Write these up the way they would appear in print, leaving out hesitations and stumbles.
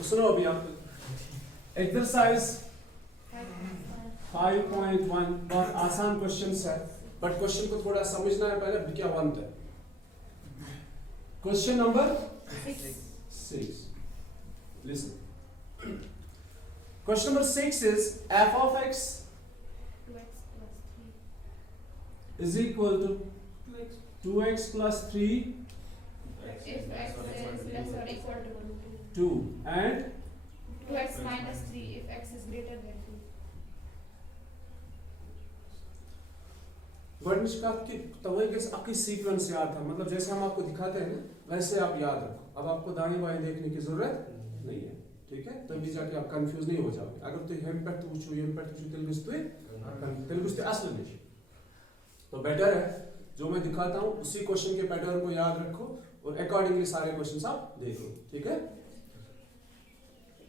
तो सुनो अभी आप एक्सरसाइज 5.1 बहुत आसान क्वेश्चन है, बट क्वेश्चन को थोड़ा समझना है पहले क्या बनता है। Question number 6. Listen. Question number 6 is f of x 2x plus 3. is equal to 2x plus 3 If x is less or equal to 2 and 2x minus 3 if x is greater than 2. वर्निश का की तरीके से आपकी sequence याद था, मतलब जैसे हम आपको दिखाते हैं ना वैसे आप याद रखो। अब आपको दाएं बाएं देखने की जरूरत नहीं है, ठीक है? तभी जाके आप कंफ्यूज नहीं हो जाओगे। अगर तो हम पे पूछो ये पे पूछो तेलुगुस्ते असल में तो बेटर है जो मैं दिखाता हूँ उसी क्वेश्चन के पैटर्न को याद रखो और अकॉर्डिंगली सारे क्वेश्चंस आप देखो, ठीक है?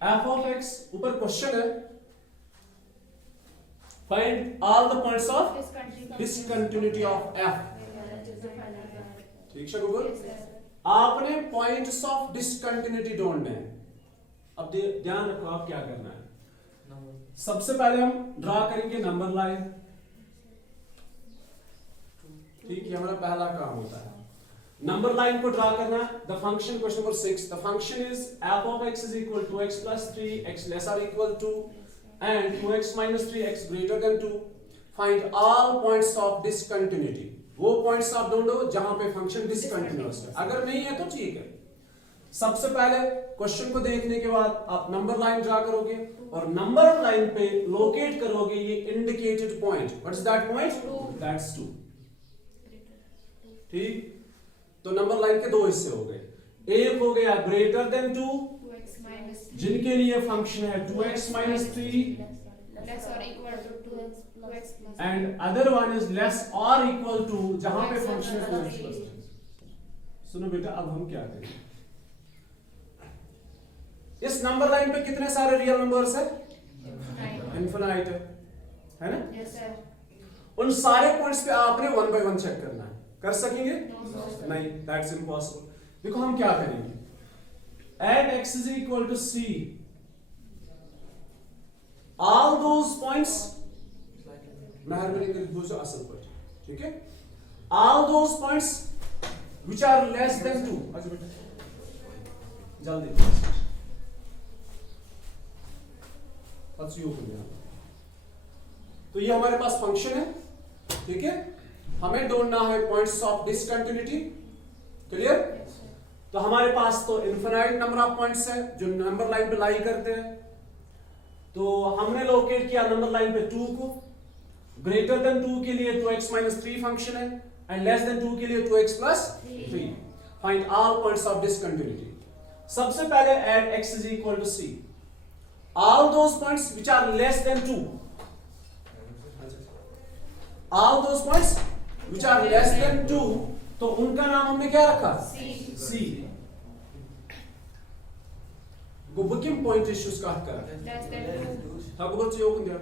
f of x ऊपर क्वेश्चन है, find all the points of discontinuity of f। ठीक है गूगल, आपने पॉइंट्स ऑफ डिसकंटिन्यूटी ढूंढने हैं। अब ध्यान रखो आप क्या करना है। सबसे पहले हम ड्रा करेंगे नंबर लाइन, ठीक है? हमारा पहला काम होता है नंबर लाइन को ड्रा करना। The function question number 6, the function is f of x is equal to x plus 3 x less or equal to and 2x minus 3 x greater than 2. Find all points of discontinuity। वो points आप ढूंढो जहां पे function discontinuous है, अगर नहीं है तो ठीक है। सबसे पहले क्वेश्चन को देखने के बाद आप नंबर लाइन ड्रा करोगे और नंबर लाइन पे लोकेट करोगे ये indicated point. What is that point? That's 2। ठीक, तो नंबर लाइन के दो हिस्से हो गए। एक हो गया ग्रेटर देन 2 2x minus 3 जिनके लिए फंक्शन है 2x minus 3 less or equal to 2x plus and other one is less और इक्वल टू जहां पे फंक्शन है 2x plus 3। सुनो बेटा, अब हम क्या करेंगे? इस नंबर लाइन पे कितने सारे रियल नंबर्स है? इनफिनाइट है ना? Yes sir. उन सारे पॉइंट्स पे आपने वन बाय वन चेक करना है। कर सकेंगे? No sir. नहीं, दैट्स इम्पॉसिबल। देखो हम क्या करेंगे, eight x is equal to c all those points, मेहरबानी करके दूसरा असल पॉइंट, ठीक है? all those points which are less than 2। अच्छा बेटा जल्दी तो ये हमारे पास फंक्शन है, ठीक है? हमें ढूंढना है पॉइंट्स ऑफ डिसकंटिन्यूटी। क्लियर? तो हमारे पास तो इनफिनाइट नंबर ऑफ पॉइंट्स है जो नंबर लाइन पे लाई करते हैं। तो हमने लोकेट किया नंबर लाइन पे 2 को। ग्रेटर देन 2 के लिए 2x minus 3 फंक्शन है एंड लेस देन 2 के लिए 2x plus 3। Find all points of discontinuity. सबसे पहले eight x is equal to c all those points which are less than 2, all those points which are less than 2, तो उनका नाम हमने क्या रखा? C। बुकिंग पॉइंट इश्यूज का Less than 2. हाँ बहुत सी होगा।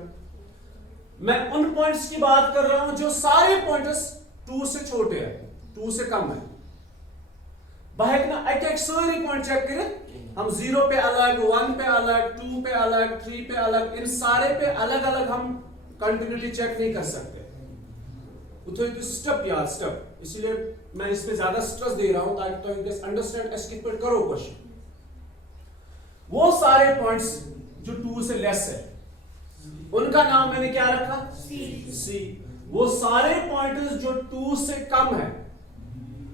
मैं उन पॉइंट्स की बात कर रहा हूं जो सारे पॉइंट्स 2 से छोटे हैं, 2 से कम है। बाहर ना एक सारे पॉइंट चेक करें हम, 0 पे अलग, 1 पे अलग, 2 पे अलग, 3 पे अलग, इन सारे पे अलग अलग हम कंटिन्यूटी चेक नहीं कर सकते। तो स्टेप यार स्टेप, इसलिए मैं इस पे ज्यादा स्ट्रेस दे रहा हूं ताकि तो इनके अंडरस्टैंड एस्किपेट करो क्वेश्चन। वो सारे पॉइंट्स जो 2 से लेस है उनका नाम मैंने क्या रखा? C। वो सारे पॉइंट्स जो 2 से कम है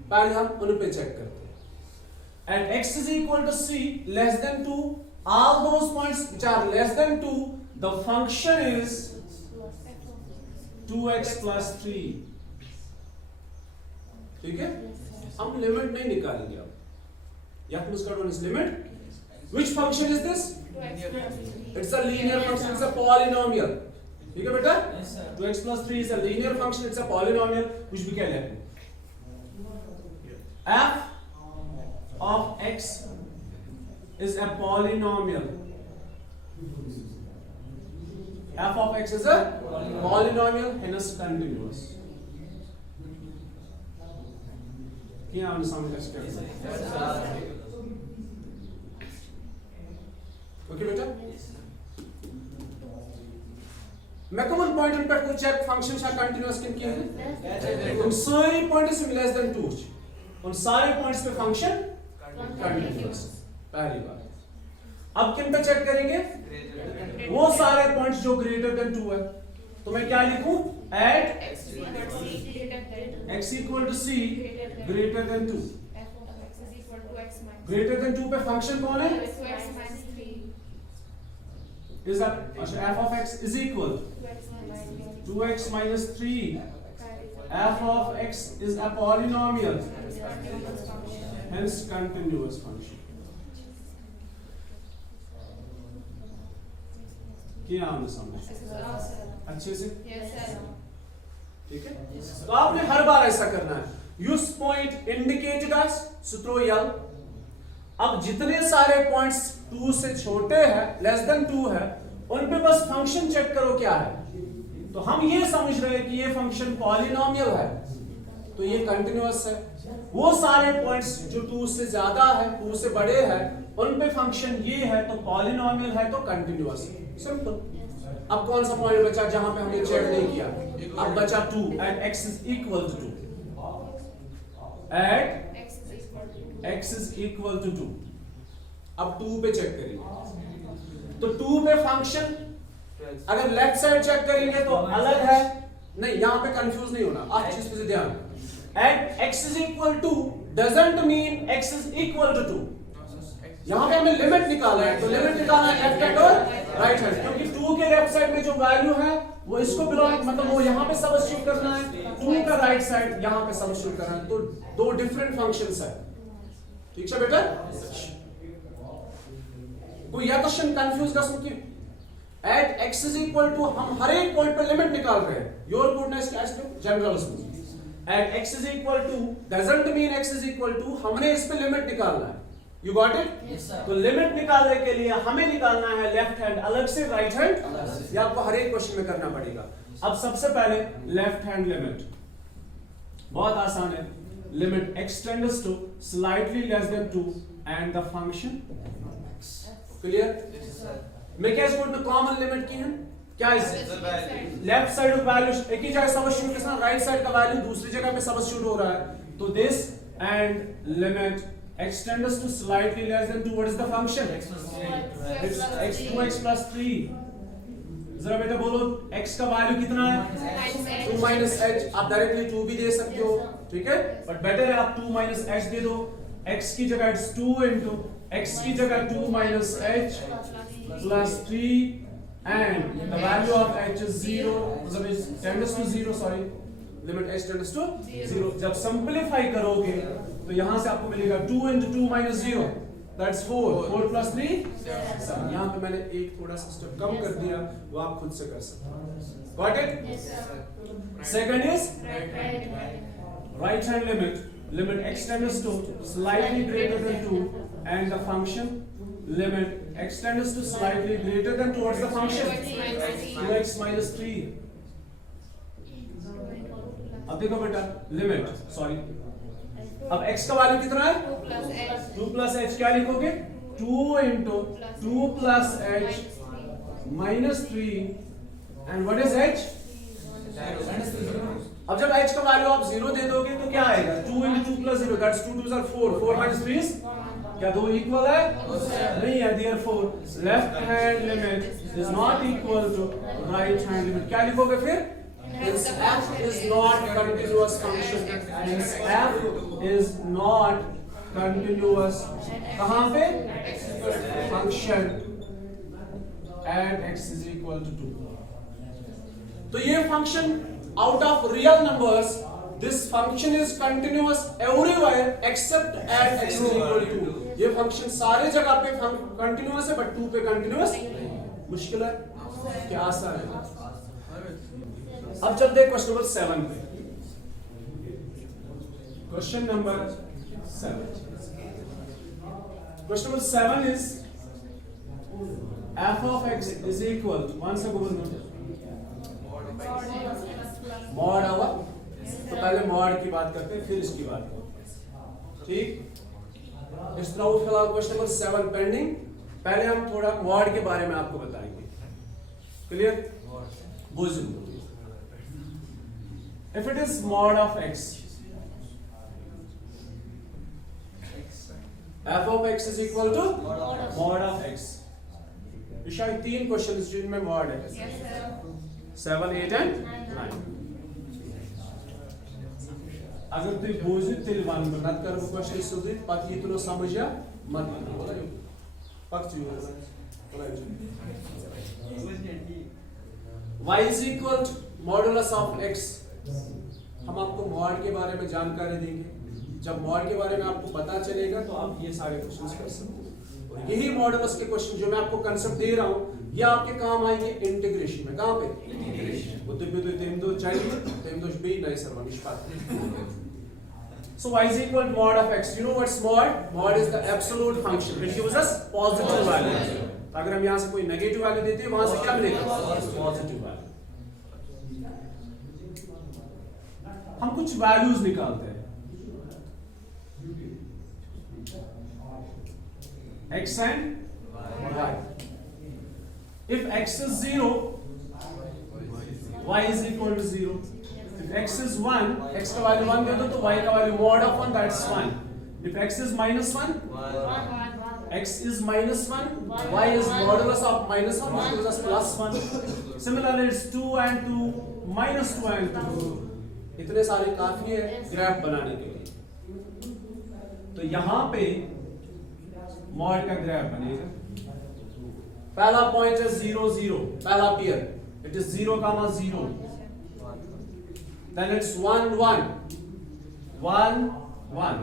पहले हम उन पे चेक करते हैं। At x is equal to c less than 2 all those points which are less than 2 the function is 2x plus 3। ठीक है? हम लिमिट नहीं निकालेंगे अब। You have to start on this limit. Which function is this? 2x plus 3. It's a linear function, it's a polynomial. ठीक है बेटा? Yes, sir. 2x plus 3 is a linear function, it's a polynomial which we can have. f of x is a polynomial. f of x is a polynomial, hence continuous. क्या हमने समझ Yes, लिया? sir. Okay बेटा, maximum point पे को check function शा continuous किन की है उन सारे पॉइंट्स में लेस देन 2 उन सारे पॉइंट्स पे फंक्शन कंटीन्यूअस। पहली बात, अब किन पे चेक करेंगे? वो सारे पॉइंट्स जो ग्रेटर देन 2 है। तो मैं क्या लिखूं? At x equal to c greater than 2। Greater than 2 पे फंक्शन कौन है? Is that f of x is equal 2x minus 3. F of x is a polynomial, hence continuous function. क्या हमने समझा अच्छे से? ठीक है, तो आपने हर बार ऐसा करना है। Use point indicated as throw L। अब जितने सारे पॉइंट्स 2 से छोटे हैं, लेस देन 2 है, उन पे बस फंक्शन चेक करो क्या है। तो हम ये समझ रहे हैं कि ये फंक्शन पॉलिनोमियल है, तो ये कंटिन्यूअस है। वो सारे पॉइंट्स जो 2 से ज्यादा है, 2 से बड़े हैं, उन पे फंक्शन ये है, तो पॉलिनोमियल है, तो कंटिन्यूअस। सिंपल। अब कौन सा पॉइंट बचा जहां पे हमने चेक नहीं किया? अब बचा 2 at x is equal to 2। At x is equal to 2। अब 2 पे चेक करेंगे, तो 2 पे फंक्शन अगर लेफ्ट साइड चेक करेंगे तो अलग है। नहीं, यहां पे कंफ्यूज नहीं होना, आप चीज पे ध्यान। At x is equal to doesn't mean x is equal to 2। यहां पे हमें लिमिट निकालना है, तो लिमिट निकालना है लेफ्ट हैंड और राइट हैंड, क्योंकि 2 के लेफ्ट साइड में जो वैल्यू है वो इसको बिलोंग, मतलब वो यहां पे सब्स्टिट्यूट करना है, 2 का राइट साइड यहां पे सब्स्टिट्यूट करना है। तो 2 डिफरेंट फंक्शंस है। ठीक है बेटा? कोई या क्वेश्चन कंफ्यूज कर सकती है? At x is equal to, हम हर एक पॉइंट पे लिमिट निकाल रहे हैं। योर गुडनेस क्या है जनरल में। At x is equal to doesn't mean x is equal to, हमने इस पे लिमिट निकालना है। You got it? तो लिमिट निकालने के लिए हमें निकालना है लेफ्ट हैंड अलग से, राइट हैंड ये आपको हर एक क्वेश्चन में करना पड़ेगा। अब सबसे पहले लेफ्ट हैंड लिमिट बहुत आसान है। Limit x tends to slightly less than 2 and the function clear? मैं क्या इसको कॉमन लिमिट की है? क्या इसे लेफ्ट साइड ऑफ वैल्यू एक ही जगह सब्स्टिट्यूट के साथ राइट साइड का वैल्यू दूसरी जगह पे सब्स्टिट्यूट हो रहा है, तो this and limit x tends to slightly less than 2, what is the function? It's x2x plus 3। जरा बेटा बोलो x का वैल्यू कितना है? 2 minus h। आप डायरेक्टली 2 भी दे सकते हो, ठीक है, बट बेटर है आप 2 minus h दे दो। x की जगह it's 2 into x की जगह 2 minus h plus 3 and the value of h is 0, मतलब it tends to 0, sorry, limit h tends to 0। जब सिंपलीफाई करोगे तो यहां से आपको मिलेगा 2 into 2 minus 0, that's 4, 4 plus 3 7। यहां पे मैंने एक थोड़ा सा स्टेप कम कर दिया, वो आप खुद से कर सकते हो। Got it? Second is right hand limit, limit x tends to slightly greater than 2 and the function limit x tends to slightly greater than 2, what's the function? 2x minus 3। अब देखो बेटा लिमिट, सॉरी, अब x का value कितना है? 2 plus h क्या लिखोगे? 2 into 2 plus h minus 3 and what is h? अब जब h का वैल्यू आप 0 दे दोगे तो क्या आएगा? 2 into 2 plus 0, that's 2 2s are 4, 4 minus 3 is क्या दो इक्वल है? नहीं है, therefore left hand limit is not equal to right hand limit। क्या लिखोगे फिर? Hence f is not continuous function, hence f is not continuous कहां पे? function at x is equal to 2। तो ये function out of real numbers, this function is continuous everywhere except at x is equal to 2। ये function सारे जगह पे continuous है, but 2 पे continuous मुश्किल है क्या आसान है? अब चलते हैं क्वेश्चन नंबर 7 पे। Question number 7 is f of x is equal to कौन सा गूगल नोट? Mod our. तो पहले मॉड की बात करते हैं, फिर इसकी बात करते हैं, ठीक? इस तरह फिलहाल क्वेश्चन नंबर 7 पेंडिंग। पहले हम थोड़ा मॉड के बारे में आपको बताएंगे। Clear? If it is mod of x, f of x is equal to mod of x. शायद 3 क्वेश्चन जिनमें मॉड है, Yes, sir. 7, 8 एंड 9। अगर तुम बोझ तेल वन नत कर वो क्वेश्चन सुधी पत ये तुलो समझ या मत बोला यो पक चुयो y is equal to modulus of x। हम आपको मॉड के बारे में जानकारी देंगे। जब मॉड के बारे में आपको पता चलेगा तो आप ये सारे क्वेश्चंस कर सकते हो। और यही मॉडुलस के क्वेश्चन जो मैं आपको कंसेप्ट दे रहा हूं ये आपके काम आएंगे इंटीग्रेशन में। कहां पे? इंटीग्रेशन। वो तो तेम दो चाहिए तेम दो बी नहीं सर निष्पादन। So y is equal to mod of x. You know what's mod? Mod is the absolute function. It gives us positive value. अगर हम यहाँ से कोई नेगेटिव वैल्यू देते हैं वहां से क्या मिलेगा? Positive value. हम कुछ वैल्यूज निकालते हैं। x and y. If x is 0, y is equal to 0. If x is 1, x का वैल्यू 1 दे दो तो y का value mod of 1, that's 1. If x is minus 1, x is minus 1, y is modulus of minus 1, which gives us plus 1. Similarly, it's 2 and 2, minus 2 and 2. इतने सारे काफी है graph बनाने के लिए। तो यहाँ पे mod का ग्राफ बनेगा। पहला पॉइंट है 0 0, पहला pair it is 0, 0। Then it's 1 1 1 1.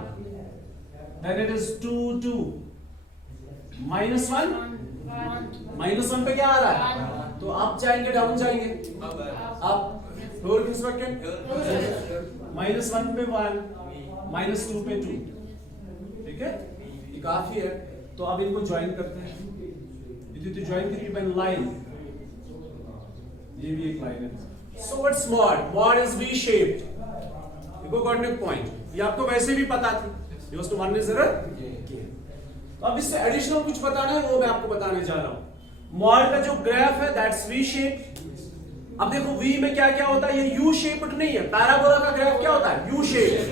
Then it is 2 2 minus 1 minus 1 पे क्या आ रहा है? तो अप जाएंगे डाउन जाएंगे? अप। फ्लोर किस वक्त? माइनस 1 पे 1, माइनस 2 पे 2। ठीक है, ये काफी है। तो अब इनको ज्वाइन करते हैं। यदि तो ज्वाइन करिए बाय लाइन, ये भी एक लाइन है। So what's mod? Mod is V-shaped. देखो coordinate point. ये आपको वैसे भी पता थी। ये वस्तु मानने जरूरत। तो अब इससे एडिशनल कुछ बताना है वो मैं आपको बताने जा रहा हूँ। mod का जो ग्राफ है that's V-shaped. अब देखो V में क्या क्या होता है? ये U-shaped नहीं है। पैराबोला का ग्राफ क्या होता है? U-shaped.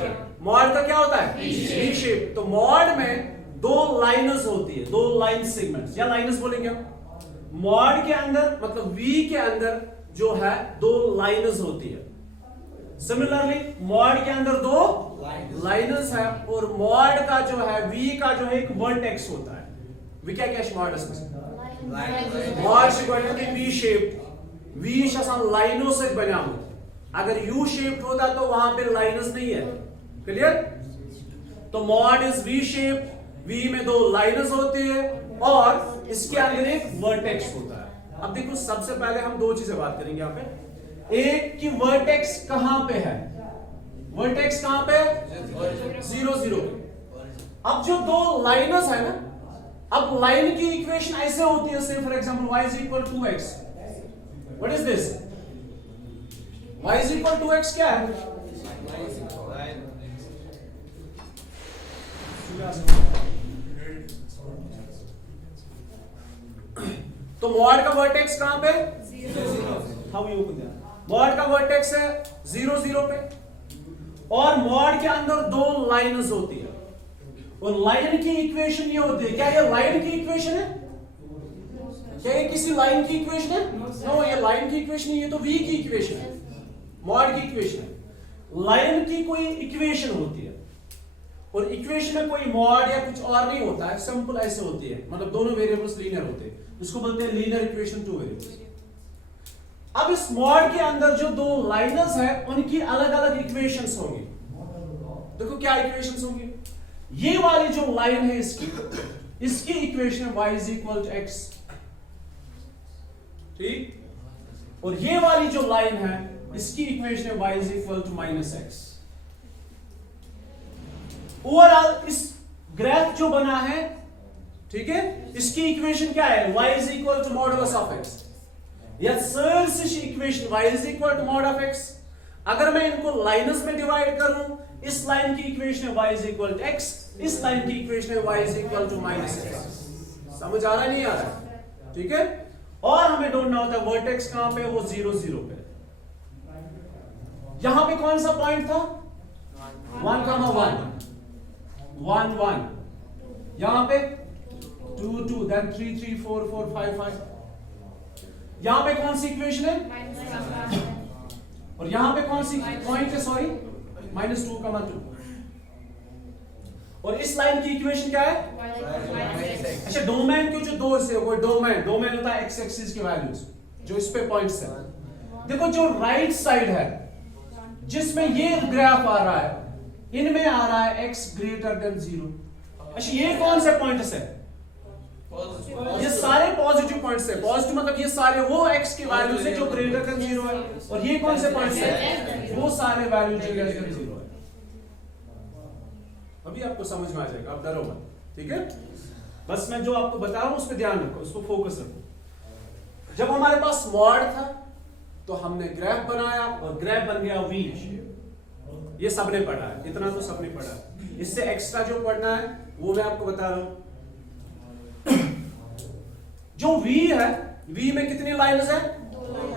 mod का क्या होता है? V-shaped. तो mod में 2 लाइन्स होती है, 2 लाइन सेगमेंट्स या लाइन्स बोलेंगे। mod के अंदर मतलब V के अंदर जो है 2 लाइन्स होती है। सिमिलरली मॉड के अंदर 2 लाइन्स है और मॉड का जो है V का जो है एक वर्टेक्स होता है। V क्या क्या मॉड है? मॉड से गठित V शेप। V शासन लाइनों से बना हुआ। अगर U शेप्ड होता तो वहां पे लाइन्स नहीं है। क्लियर? तो mod is V shape. V में 2 लाइन्स होती है और इसके अंदर एक वर्टेक्स होता है। अब देखो सबसे पहले हम 2 चीजें बात करेंगे यहाँ पे। एक कि वर्टेक्स कहां पे है? वर्टेक्स कहां पे? 0 0 पे। अब जो 2 लाइनर्स है ना, अब लाइन की इक्वेशन ऐसे होती है, से for example y is equal to 2x। What is this? y is equal to x क्या है? तो मॉड का वर्टेक्स कहां पे? 0 मॉड का वर्टेक्स है 0 0 पे और मॉड के अंदर 2 लाइन्स होती है और लाइन की इक्वेशन ये होती है। क्या ये लाइन की इक्वेशन है? क्या ये किसी लाइन की इक्वेशन है? नो, ये लाइन की इक्वेशन नहीं, ये तो V की इक्वेशन है, मॉड की इक्वेशन है। लाइन की कोई इक्वेशन होती है और इक्वेशन में कोई मॉड या कुछ और नहीं होता है, सिंपल ऐसे होती है, मतलब दोनों वेरिएबल्स लीनियर होते हैं, इसको बोलते हैं लीनियर इक्वेशन 2 वेरिएबल्स। अब इस मॉड के अंदर जो 2 लाइनर्स है उनकी अलग अलग इक्वेशंस होंगी। देखो क्या इक्वेशंस होंगी? ये वाली जो लाइन है इसकी इक्वेशन है y is equal to x, ठीक? और ये वाली जो लाइन है इसकी इक्वेशन है y is equal to minus x। Overall इस ग्राफ जो बना है, ठीक है, इसकी इक्वेशन क्या है? y is equal to modulus of x। या search equation y is equal to mod of x। अगर मैं इनको लाइनस में डिवाइड करूं, इस लाइन की इक्वेशन है y is equal to x, इस लाइन की इक्वेशन है y is equal to minus x। समझ आ रहा है नहीं आ रहा है? ठीक है, और हमें ढूंढना होता है वर्टेक्स कहां पे, वो 0 0 पे। यहां पे कौन सा पॉइंट था, 1 1 1 1, यहां पे 2 2, देन 3 3 4 4 5 5। यहां पे कौन सी इक्वेशन है, और यहां पे कौन सी पॉइंट है, सॉरी, -2 2। और इस लाइन की इक्वेशन क्या है, अच्छा डोमेन के जो दो हिस्से, वो डोमेन होता है एक्स एक्सिस के वैल्यूज जो इस पे पॉइंट्स है। देखो जो राइट साइड है जिसमें ये ग्राफ आ रहा है, इनमें आ रहा है x ग्रेटर देन 0। अच्छा ये कौन से पॉइंट्स है, ये सारे पॉजिटिव पॉइंट्स है। पॉजिटिव मतलब ये सारे वो x के वैल्यूज है जो ग्रेटर देन 0 है, और ये कौन से पॉइंट्स है, वो सारे वैल्यूज जो ग्रेटर देन 0 है। अभी आपको समझ में आ जाएगा, आप डरो मत, ठीक है। बस मैं जो आपको बता रहा हूं उस पर ध्यान रखो, उसको फोकस रखो। जब हमारे पास मॉड था तो हमने ग्राफ बनाया और ग्राफ बन गया v। ये सबने पढ़ा है, इतना तो सबने पढ़ा है। इससे एक्स्ट्रा जो पढ़ना है वो मैं आपको बता रहा हूं। जो v है, v में कितनी लाइन्स है, 2 लाइन।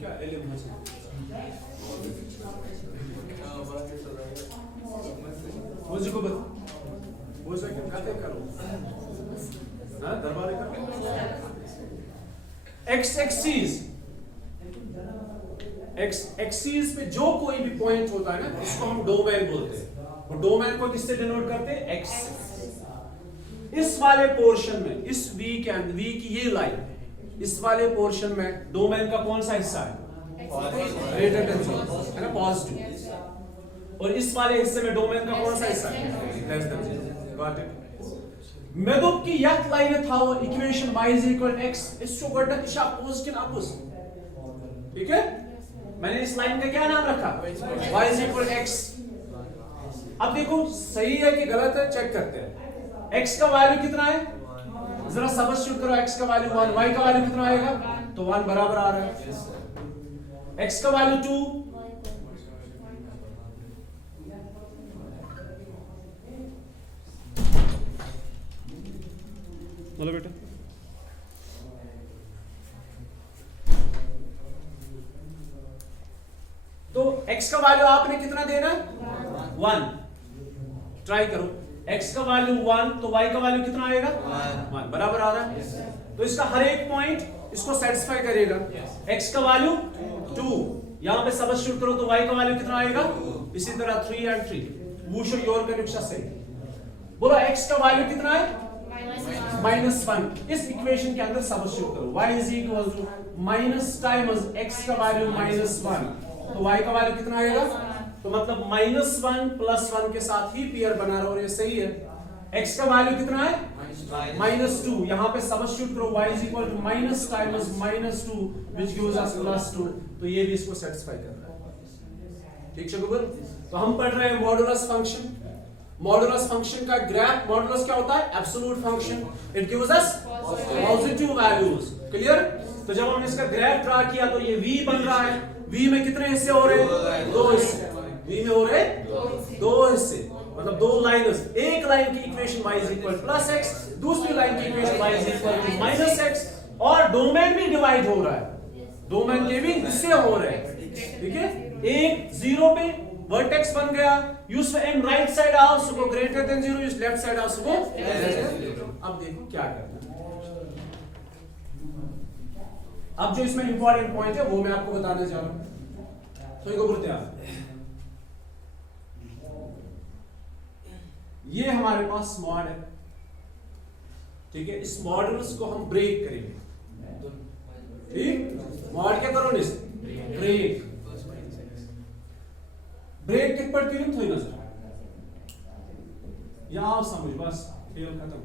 क्या एलिम है वो जी को बता वो से क्या करो ना दरबार का x एक्सिस, एक्सिस पे जो कोई भी पॉइंट होता है ना उसको हम डोमेन बोलते हैं। और डोमेन को किससे डिनोट करते हैं, x। इस वाले पोर्शन में, इस v के अंदर, v की ये लाइन, इस वाले पोर्शन में डोमेन का कौन सा हिस्सा है, ग्रेटर देन 0 है ना, पॉजिटिव। और इस वाले हिस्से में डोमेन का कौन सा हिस्सा है, लेस देन 0। Got it. मेदुब की यथ लाइन था वो इक्वेशन y = x, इसको गड्ढा दिशा अपोजिट अपोज, ठीक है। मैंने इस लाइन का क्या नाम रखा, y = x। अब देखो सही है कि गलत है, चेक करते हैं। x का वैल्यू कितना है, जरा सब्स्टिट्यूट करो, x का वैल्यू 1, y का वैल्यू कितना आएगा, तो 1 बराबर आ रहा है। x का वैल्यू 2, बोलो बेटा। तो x का वैल्यू आपने कितना देना है, 1। ट्राई करो, x का वैल्यू 1 तो y का वैल्यू कितना आएगा, 1 बराबर आ रहा है। तो इसका हर एक पॉइंट इसको सेटिस्फाई करेगा। x का वैल्यू 2, यहां पे सब्स्टिट्यूट करो तो y का वैल्यू कितना आएगा, इसी तरह 3 and 3 वूशो योर कनेक्शन सही। बोलो x का वैल्यू कितना है, -1। इस इक्वेशन के अंदर सब्स्टिट्यूट करो, y - टाइम्स x का वैल्यू -1, तो y का वैल्यू कितना आएगा, तो मतलब -1 + 1 के साथ ही पेयर बना रहा, और ये सही है। x का वैल्यू कितना है, -2, यहां पे सब्स्टिट्यूट करो, y = times -2 which gives us +2, तो ये भी इसको सेटिस्फाई कर रहा है। ठीक है गुगल। तो हम पढ़ रहे हैं मॉडुलस फंक्शन। मॉडुलस फंक्शन का ग्राफ, मॉडुलस क्या होता है, absolute function, it gives us positive values. Clear. तो जब हमने इसका ग्राफ ड्रा किया तो ये v बन रहा है। v में कितने हिस्से हो रहे हैं, 2 हिस्से। v में हो रहे 2 हिस्से, मतलब 2 लाइन्स। एक लाइन की इक्वेशन y = +x, दूसरी लाइन की इक्वेशन y = -x, और डोमेन भी डिवाइड हो रहा है, डोमेन के भी हिस्से हो रहे हैं, ठीक है। एक 0 पे वर्टेक्स बन गया, use in right side of को greater than 0, use left side of को लेस देन 0। अब देखो क्या करना है। अब जो इसमें इंपॉर्टेंट पॉइंट है वो मैं आपको बताने जा रहा हूं, तो इनको बोलते हैं। ये हमारे पास मॉड है, ठीक है। इस मॉडुलस को हम ब्रेक करेंगे, ठीक। मॉड क्या करो, ब्रेक। ब्रेक कित पर करूं थोड़ी नजर, यहां समझ, बस खेल खत्म।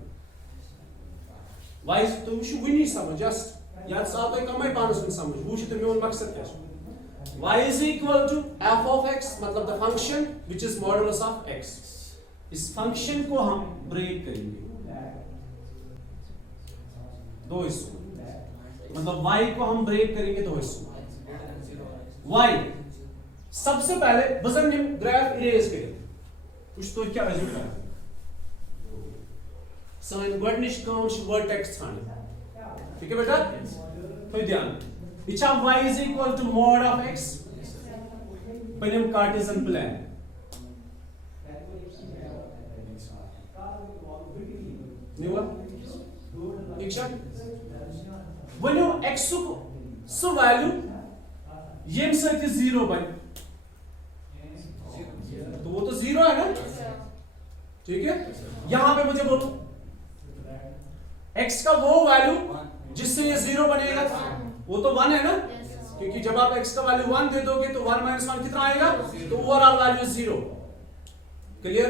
वाइस तो वुशु वनी समझ, जस्ट या साथ तो कम पानस कुन समझ वो तो मेन मकसद क्या है y is equal to f of x मतलब the function which is modulus of x। इस फंक्शन को हम ब्रेक करेंगे दो हिस्सों मतलब y को हम ब्रेक करेंगे दो हिस्सों। y सबसे पहले बजन निम ग्राफ इरेज करें कुछ तो क्या अजूब है सन गॉडनिश काम वर्टेक्स थाने ठीक है बेटा तो ध्यान इच्छा y is equal to mod of x पहले कार्टेशियन प्लान नहीं हुआ इच्छा वन्यो x को सो वैल्यू ये से जीरो बन तो वो तो जीरो है ना ठीक है यहां पे मुझे बोलो x का वो वैल्यू जिससे ये जीरो बनेगा वो तो 1 है ना क्योंकि जब आप x का वैल्यू 1 दे दोगे तो 1 - 1 कितना आएगा तो ओवरऑल वैल्यू 0 क्लियर।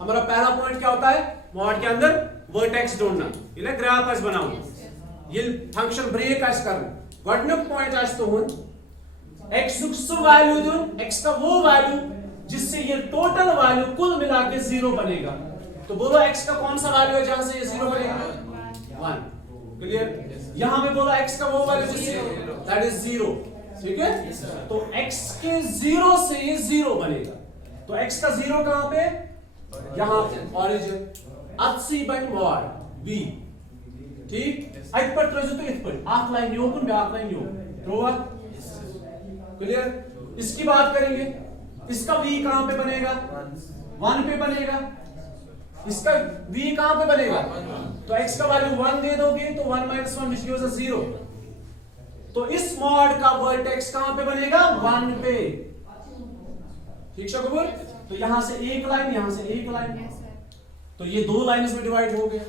हमारा पहला पॉइंट क्या होता है मॉड के अंदर वर्टेक्स ढूंढना इले ग्राफ आज बनाओ ये फंक्शन ब्रेक आज करना गॉडनुक पॉइंट आज तो हुन x सु वैल्यू दूं x का वो वैल्यू जिससे ये टोटल वैल्यू कुल मिला के 0 बनेगा तो बोलो x का कौन सा वैल्यू है जहां से ये 0 बनेगा 1 क्लियर। यहां पे बोला x का वो वैल्यू जिससे दैट इज 0 ठीक है तो x के 0 से ये 0 बनेगा तो x का 0 कहां पे यहां पे ओरिजिन अच्छी बन मॉड b ठीक इत पर त्रोजो तो इत पर आख लाइन योकुन ब्याक लाइन यो रोवा क्लियर। इसकी बात करेंगे इसका v कहां पे बनेगा 1 पे बनेगा इसका v कहां पे बनेगा तो x का वैल्यू 1 दे दोगे तो 1 - 1 which gives us 0 तो इस मॉड का वर्टेक्स कहां पे बनेगा 1 पे ठीक है कबूल। तो यहां से एक लाइन यहां से एक लाइन तो ये दो लाइंस में डिवाइड हो गया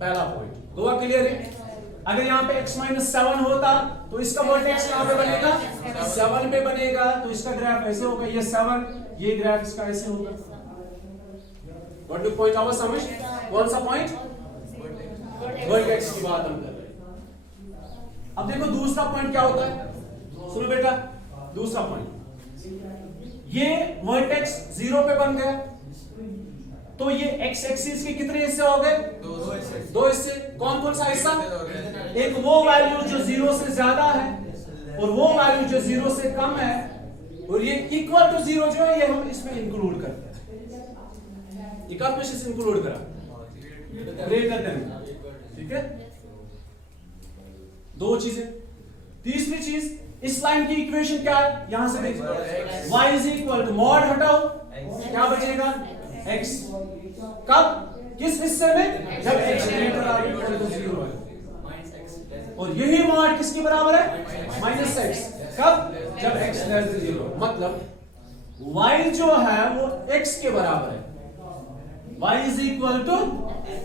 पहला पॉइंट दो क्लियर है। अगर यहां पे x - 7 होता तो इसका वर्टेक्स कहां पे बनेगा 7 पे बनेगा तो इसका ग्राफ ऐसे होगा ये 7 ये ग्राफ इसका ऐसे होगा व्हाट डू पॉइंट आवर समझ कौन सा पॉइंट वर्टेक्स की बात हम कर रहे हैं। अब देखो दूसरा पॉइंट क्या होता है सुनो बेटा दूसरा पॉइंट ये वर्टेक्स 0 पे बन गया तो ये x एक्सिस के कितने हिस्से हो गए दो हिस्से कौन कौन सा हिस्सा एक वो वैल्यू जो 0 से ज्यादा है और वो वैल्यू जो 0 से कम है और ये इक्वल टू 0 जो है ये हम इसमें इंक्लूड करते हैं इक्वेशन इंक्लूड करा ग्रेटर देन ठीक है दो चीजें। तीसरी चीज इस लाइन की इक्वेशन क्या है यहां से देखो y is equal to mod हटाओ क्या बचेगा x कब किस हिस्से में जब x greater or equal to 0 है और यही mod किसके बराबर है -x कब जब x लेस देन 0 मतलब y जो है वो x के बराबर है y is equal to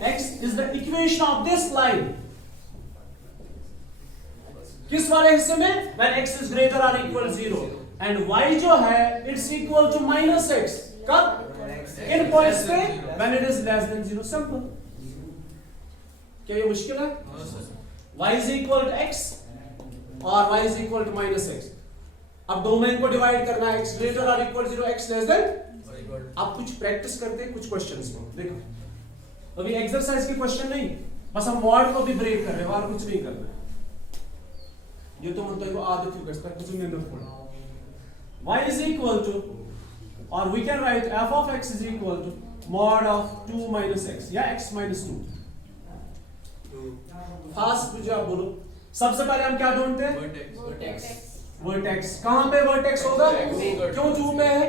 x is the equation of this line किस वाले हिस्से में when x is greater or equal to 0 and y जो है it's equal to -x कब इन पॉइंट्स पे when it is less than 0 simple क्या ये मुश्किल है y is equal to x और y is equal to -x अब डोमेन को डिवाइड करना है x greater or equal to 0 x less than आप कुछ प्रैक्टिस करते हैं कुछ क्वेश्चंस को देखो अभी एक्सरसाइज के क्वेश्चन नहीं बस हम मॉड को भी ब्रेक कर रहे हैं और कुछ नहीं करना है ये तो मतलब को आदत ही करता है कुछ नहीं करना y is equal to or we can write f of x is equal to mod of 2 minus x या x minus 2 फास्ट मुझे आप बोलो सबसे पहले हम क्या ढूंढते हैं वर्टेक्स कहां पे वर्टेक्स होगा क्यों 2 पे है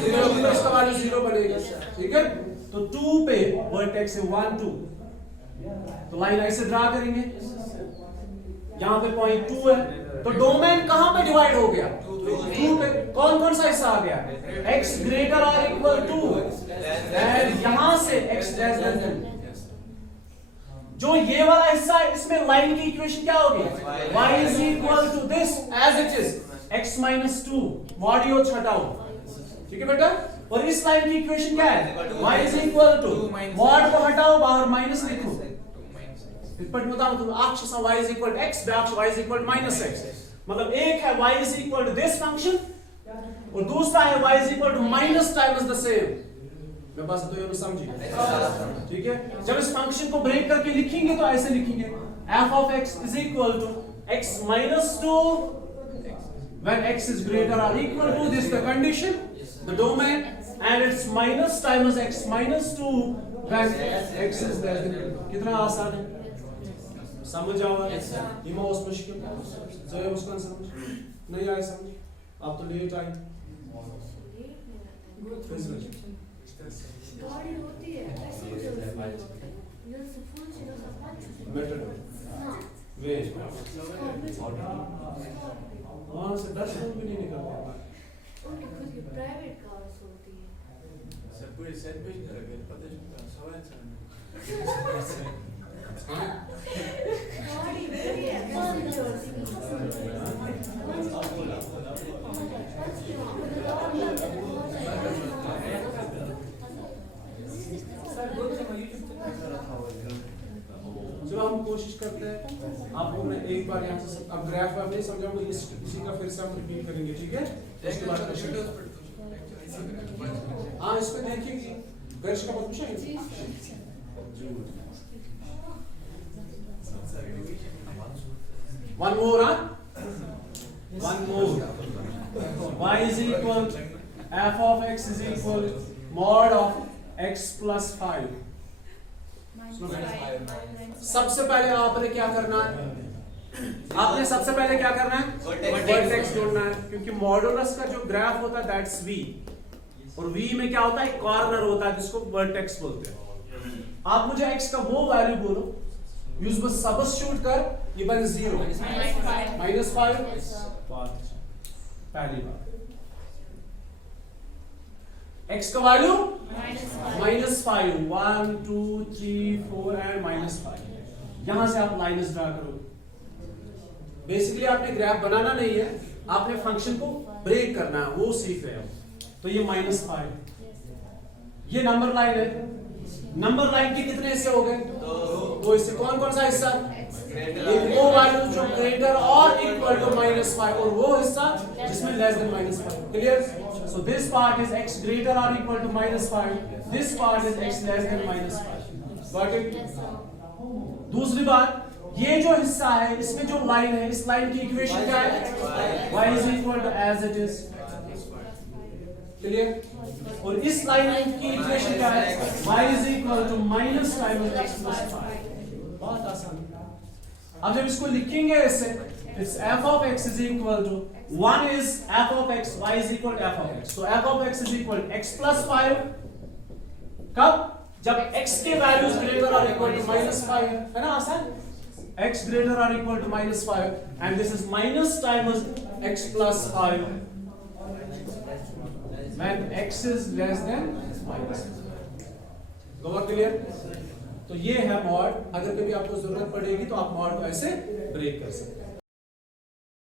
0 पे इसका वैल्यू 0 बनेगा ठीक है तो 2 पे वर्टेक्स है 1 2 तो लाइन ऐसे ड्रा करेंगे यहां पे पॉइंट 2 है तो डोमेन कहां पे डिवाइड हो गया 2 पे कौन कौन सा हिस्सा आ गया x ग्रेटर और इक्वल टू एंड यहां से x लेस देन जो ये वाला हिस्सा है इसमें लाइन की इक्वेशन क्या होगी y is equal to this as it is x minus 2 module हटाओ ठीक है बेटा और इस लाइन की इक्वेशन क्या है y is equal to mod को हटाओ बाहर माइनस लिखो पर बताऊं तुम अक्ष y is equal to x बाक्ष y is equal to minus x मतलब एक है y is equal to this function और दूसरा है y is equal to minus times the same। मैं बस तो ये समझिए, ठीक है। जब इस फंक्शन को ब्रेक करके लिखेंगे तो ऐसे लिखेंगे f of x is equal to x minus 2 when x is greater or equal to this the condition the domain and it's minus times x minus 2 when x is less than। कितना आसान है, समझ आओ। इमा उस मुश्किल जो है उसका समझ नहीं आया समझ, आप तो लेट आए। गाड़ी होती है ऐसे ही चलती है ये फुल चीज़ सब पाँच मेथड वे वहाँ से 10 मिनट भी नहीं निकल पाता। उनकी खुद की प्राइवेट कार्स होती है। सब पूरे सेट पे लगे पता चलता सवाल गाड़ी बड़ी है कौन चलो हम कोशिश करते हैं आपको मैं एक बार यहाँ से अब ग्राफ आप नहीं समझाऊंगा, इसी का फिर से हम रिपीट करेंगे, ठीक है। उसके बाद हाँ इस पे देखिए गर्श का बहुत पूछेंगे। One more, one more. Y is equal f of x is equal mod of x plus 5। सबसे पहले आपने क्या करना है, आपने सबसे पहले क्या करना है वर्टेक्स जोड़ना है, क्योंकि मॉडुलस का जो ग्राफ होता है दैट्स v और v में क्या होता है कॉर्नर होता है जिसको वर्टेक्स बोलते हैं। आप मुझे x का वो वैल्यू बोलो, यूज बस सब्स्टिट्यूट कर, ये बन 0 -5 पहली बात। x का वैल्यू -5 1 2 3 4 एंड -5। यहां से आप लाइन्स ड्रा करोगे। बेसिकली आपने ग्राफ बनाना नहीं है, आपने फंक्शन को ब्रेक करना है, वो सीख रहे हो। तो ये -5 ये नंबर लाइन है, नंबर लाइन के कितने हिस्से हो गए? दो हिस्से। कौन कौन सा हिस्सा? एक वो वैल्यू जो ग्रेटर और इक्वल टू -5 और वो हिस्सा जिसमें less than -5। Clear? So this part is x greater और equal to -5, this part is x less than -5। Got it? दूसरी बात, ये जो हिस्सा है इसमें जो लाइन है, इस लाइन की इक्वेशन क्या है? y is equal to as it is। Clear? और इस लाइन की इक्वेशन क्या है? y is equal to minus times x plus 5। बहुत आसान। अब जब इसको लिखेंगे ऐसे, it's f of x is equal to 1 is f of x, y is equal to f of x। तो f of x is equal to x plus 5 कब? जब x के वैल्यूज ग्रेटर और इक्वल टू -5 है ना, आसान। x greater or equal to -5 and this is minus times x plus 5 when x is less than -5। तो clear? तो ये है मॉड। अगर कभी आपको जरूरत पड़ेगी तो आप मॉड को ऐसे ब्रेक कर सकते हैं।